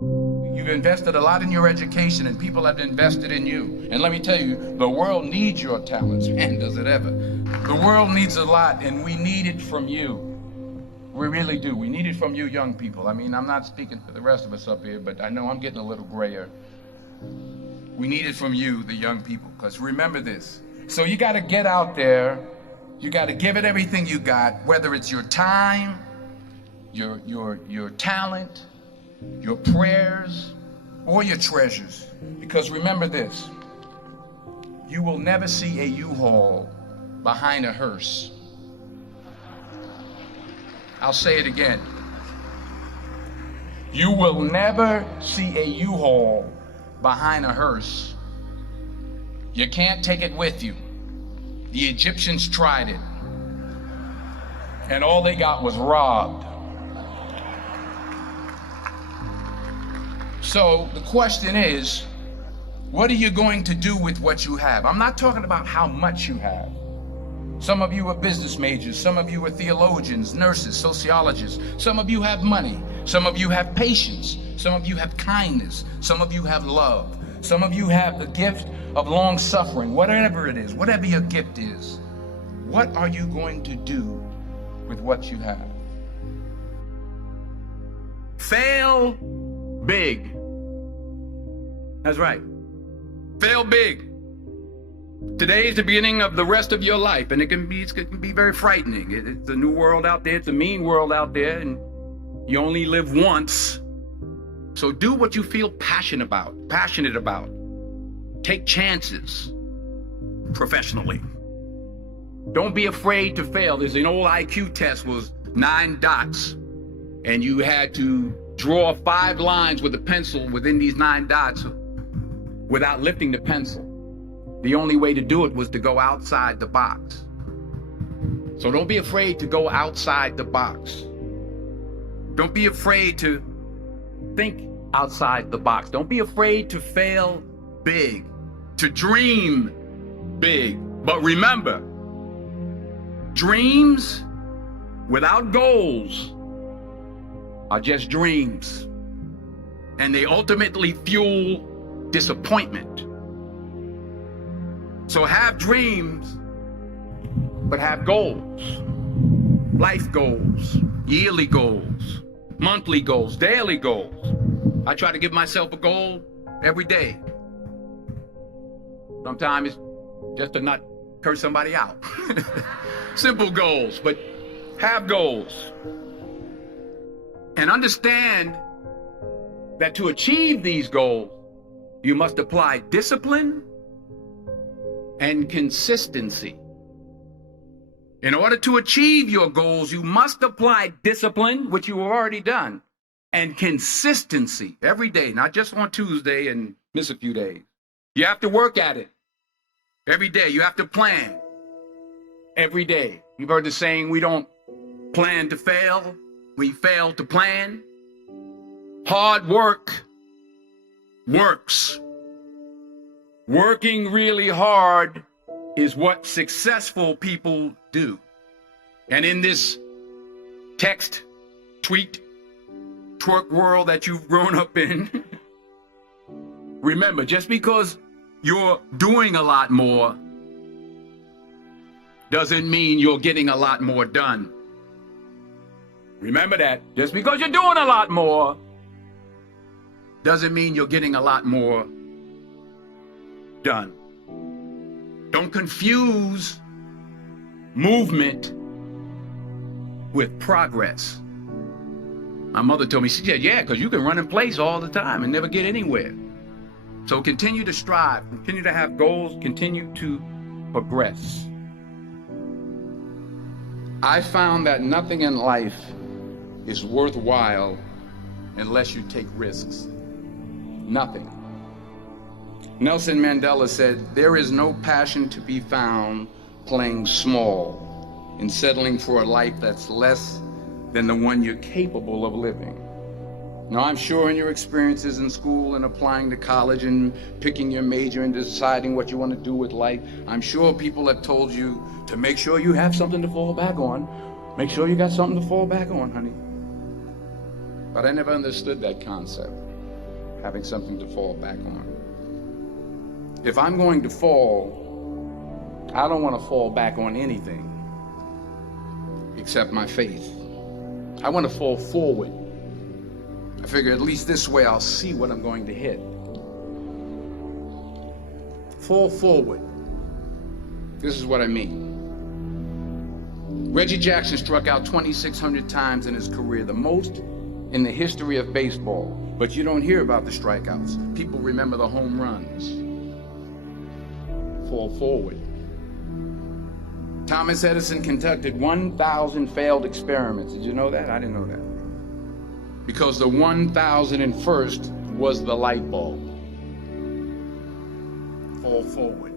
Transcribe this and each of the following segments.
You've invested a lot in your education, and people have invested in you. And let me tell you, the world needs your talents. Man, does it ever. The world needs a lot, and we need it from you. We really do. We need it from you young people. I mean, I'm not speaking for the rest of us up here, but I know I'm getting a little grayer. We need it from you, the young people, because remember this. So you got to get out there. You got to give it everything you got, whether it's your time, your talent, your prayers, or your treasures. Because remember this, you will never see a U-Haul behind a hearse. I'll say it again. You will never see a U-Haul behind a hearse. You can't take it with you. The Egyptians tried it, and all they got was robbed. So the question is, what are you going to do with what you have? I'm not talking about how much you have. Some of you are business majors, some of you are theologians, nurses, sociologists. Some of you have money, some of you have patience, some of you have kindness, some of you have love, some of you have the gift of long suffering. Whatever it is, whatever your gift is, what are you going to do with what you have? Fail big. That's right. Fail big. Today is the beginning of the rest of your life, and it can be very frightening. It's a new world out there. It's a mean world out there, and you only live once. So do what you feel passionate about. Take chances professionally. Don't be afraid to fail. There's an old IQ test, was 9 dots, and you had to draw 5 lines with a pencil within these 9 dots without lifting the pencil. The only way to do it was to go outside the box. So don't be afraid to go outside the box. Don't be afraid to think outside the box. Don't be afraid to fail big, to dream big. But remember, dreams without goals are just dreams, and they ultimately fuel disappointment. So have dreams, but have goals. Life goals, yearly goals, monthly goals, daily goals. I try to give myself a goal every day. Sometimes it's just to not curse somebody out. Simple goals, but have goals. And understand that to achieve these goals, you must apply discipline and consistency. In order to achieve your goals, you must apply discipline, which you have already done, and consistency every day, not just on Tuesday and miss a few days. You have to work at it every day. You have to plan every day. You've heard the saying, we don't plan to fail, we fail to plan. Hard work works. Working really hard is what successful people do. And in this text, tweet, twerk world that you've grown up in, remember, just because you're doing a lot more doesn't mean you're getting a lot more done. Remember that. Just because you're doing a lot more doesn't mean you're getting a lot more done. Don't confuse movement with progress. My mother told me, she said, yeah, because you can run in place all the time and never get anywhere. So continue to strive, continue to have goals, continue to progress. I found that nothing in life is worthwhile unless you take risks. Nothing. Nelson Mandela said, there is no passion to be found playing small and settling for a life that's less than the one you're capable of living. Now, I'm sure in your experiences in school and applying to college and picking your major and deciding what you want to do with life, I'm sure people have told you to make sure you have something to fall back on. Make sure you got something to fall back on, honey. But I never understood that concept, having something to fall back on. If I'm going to fall, I don't want to fall back on anything except my faith. I want to fall forward. I figure at least this way I'll see what I'm going to hit. Fall forward. This is what I mean. Reggie Jackson struck out 2,600 times in his career, the most in the history of baseball. But you don't hear about the strikeouts. People remember the home runs. Fall forward. Thomas Edison conducted 1,000 failed experiments. Did you know that? I didn't know that. Because the 1,001st was the light bulb. Fall forward.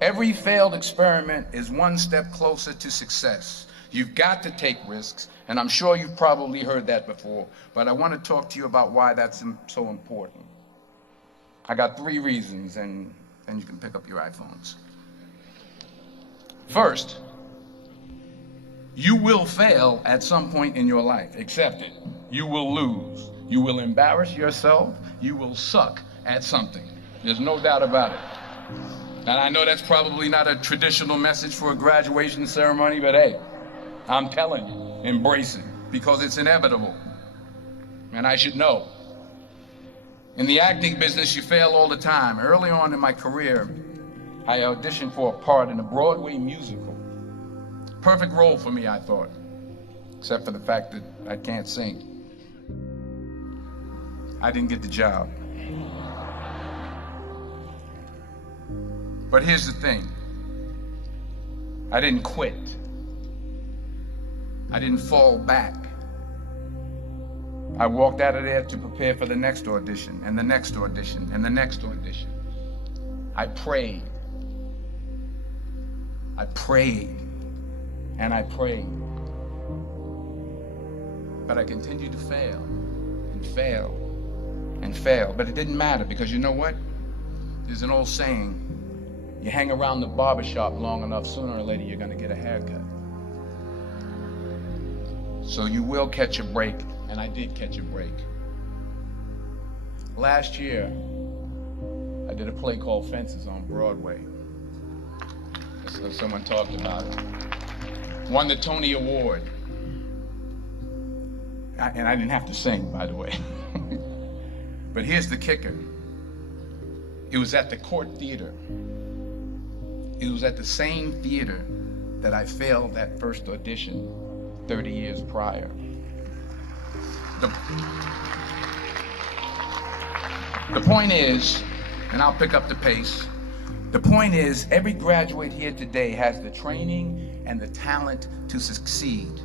Every failed experiment is one step closer to success. You've got to take risks, and I'm sure you've probably heard that before, but I want to talk to you about why that's so important. I got 3 reasons, and you can pick up your iPhones. First, you will fail at some point in your life. Accept it. You will lose. You will embarrass yourself. You will suck at something. There's no doubt about it. And I know that's probably not a traditional message for a graduation ceremony, but hey, I'm telling you, embrace it, because it's inevitable. And I should know. In the acting business, you fail all the time. Early on in my career, I auditioned for a part in a Broadway musical. Perfect role for me, I thought, except for the fact that I can't sing. I didn't get the job. But here's the thing. I didn't quit. I didn't fall back. I walked out of there to prepare for the next audition, and the next audition, and the next audition. I prayed. I prayed, and I prayed. But I continued to fail, and fail, and fail. But it didn't matter, because you know what? There's an old saying, you hang around the barbershop long enough, sooner or later you're gonna get a haircut. So you will catch a break, and I did catch a break. Last year, I did a play called Fences on Broadway. So someone talked about it. Won the Tony Award. And I didn't have to sing, by the way. But here's the kicker. It was at the Court Theater. It was at the same theater that I failed that first audition 30 years prior. The point is, and I'll pick up the pace, the point is, every graduate here today has the training and the talent to succeed.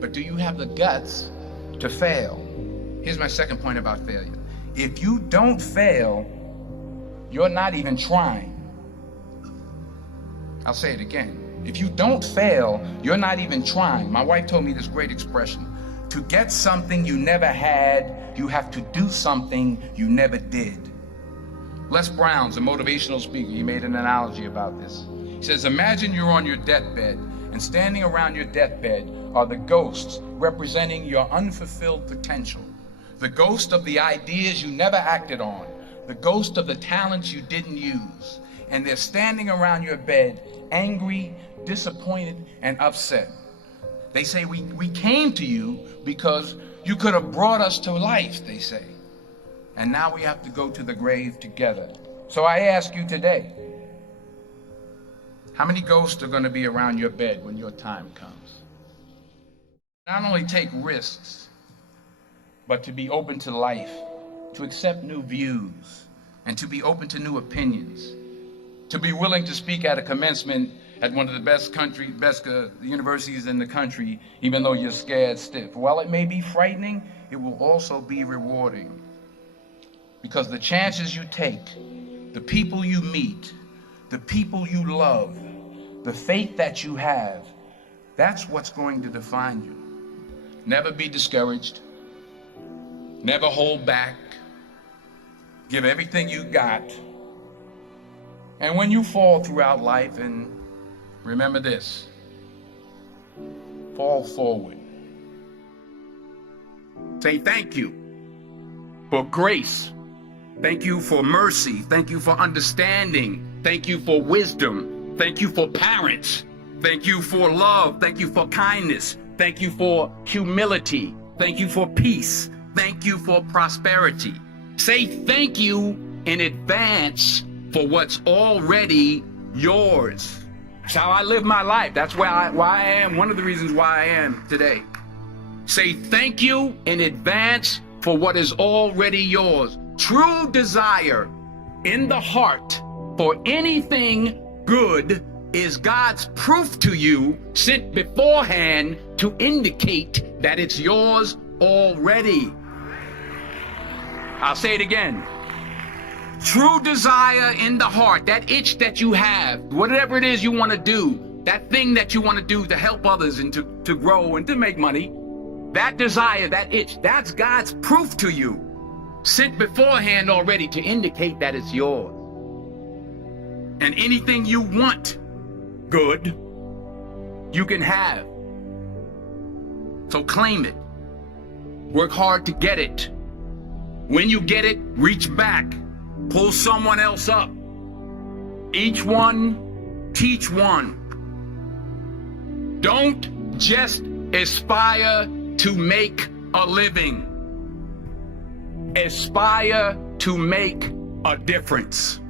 But do you have the guts to fail? Here's my second point about failure. If you don't fail, you're not even trying. I'll say it again. If you don't fail, you're not even trying. My wife told me this great expression. To get something you never had, you have to do something you never did. Les Brown's a motivational speaker. He made an analogy about this. He says, imagine you're on your deathbed, and standing around your deathbed are the ghosts representing your unfulfilled potential. The ghost of the ideas you never acted on. The ghost of the talents you didn't use. And they're standing around your bed, angry, disappointed, and upset. They say, we came to you because you could have brought us to life, they say. And now we have to go to the grave together. So I ask you today, how many ghosts are going to be around your bed when your time comes? Not only take risks, but to be open to life, to accept new views, and to be open to new opinions, to be willing to speak at a commencement at one of the best universities in the country, even though you're scared stiff. While it may be frightening, it will also be rewarding. Because the chances you take, the people you meet, the people you love, the faith that you have, that's what's going to define you. Never be discouraged. Never hold back. Give everything you got. And when you fall throughout life, and remember this, fall forward. Say thank you for grace. Thank you for mercy. Thank you for understanding. Thank you for wisdom. Thank you for parents. Thank you for love. Thank you for kindness. Thank you for humility. Thank you for peace. Thank you for prosperity. Say thank you in advance for what's already yours. That's how I live my life. That's why I am. One of the reasons why I am today. Say thank you in advance for what is already yours. True desire in the heart for anything good is God's proof to you sent beforehand to indicate that it's yours already. I'll say it again. True desire in the heart, that itch that you have, whatever it is you want to do, that thing that you want to do to help others and to grow and to make money, that desire, that itch, that's God's proof to you, sent beforehand already to indicate that it's yours. And anything you want good, you can have. So claim it. Work hard to get it. When you get it, reach back. Pull someone else up. Each one, teach one. Don't just aspire to make a living. Aspire to make a difference.